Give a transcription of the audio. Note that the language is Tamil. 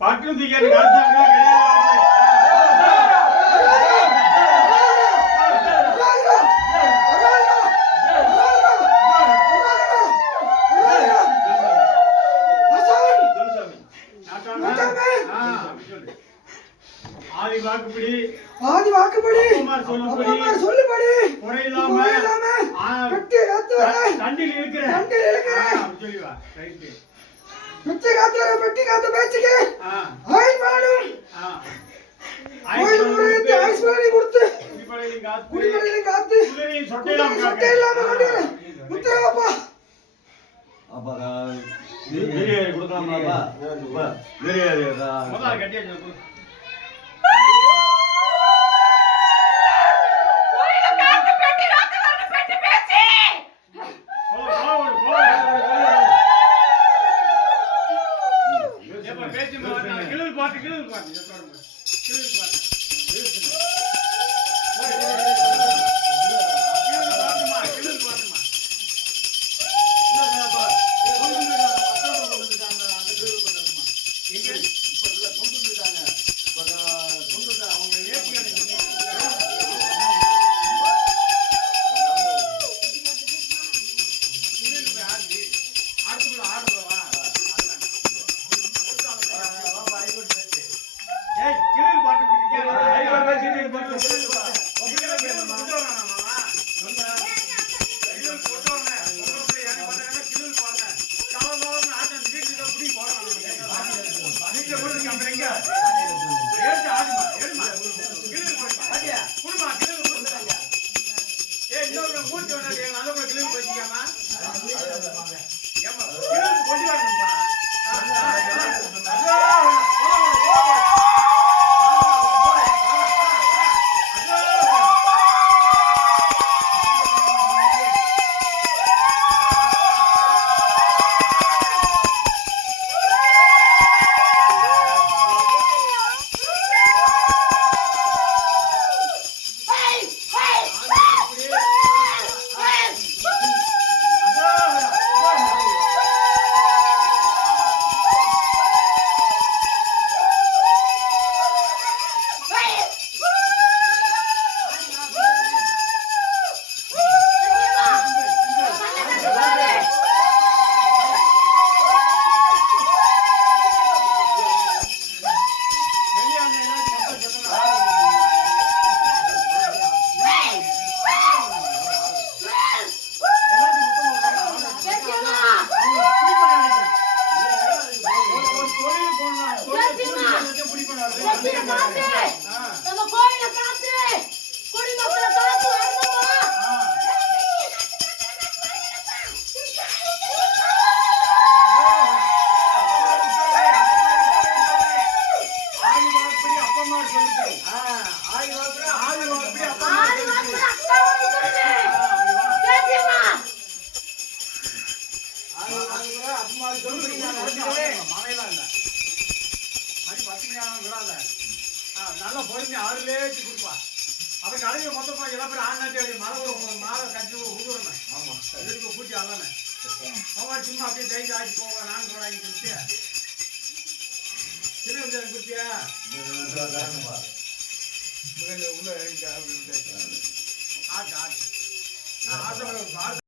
பட்டு தூக்கியாரு ஆதி வாக்குப்படி ஆதி வாக்குப்படி சொல்லும்படி குறையில்லாம குறையில்லாம ஆ, கட்டி தண்டில் இருக்கிற தண்டில் இருக்கிற. ஆ, அப்படி சொல்லி வா ரைட்டு பிச்சை காத்து பேச்சுக்கு. ஆயுள் பலனும் ஆ. கோயில் முறையத்தை ஆயுள் பலனை கொடுத்து. குடிமலையிலும் காத்து. சொட்டை இல்லாம உத்தரவாப்பா அப்பா பிரியாணி பாட்டு, கிழவு பாட்டு. இதை பாருங்க. கிழவு பாட்டு. நல்லா பொறுமை ஆறுலே வச்சு கொடுப்பா. அதை கடையில மொத்தமா எல்லா பேரும் ஆண்டாட்டி மழை கூட மாலை கட்டி உடுறேன் ஆமா. இதுக்கு பூச்சி அல்லானே அவன் சும்மா அப்படியே தைச்சு ஆச்சு போவேன் நான் கூட ஆகி குடிச்சியா சின்ன விஜயம் குடிச்சியா உள்ள ஆட்டு ஆட்டு ஆட்டு ஆட்டு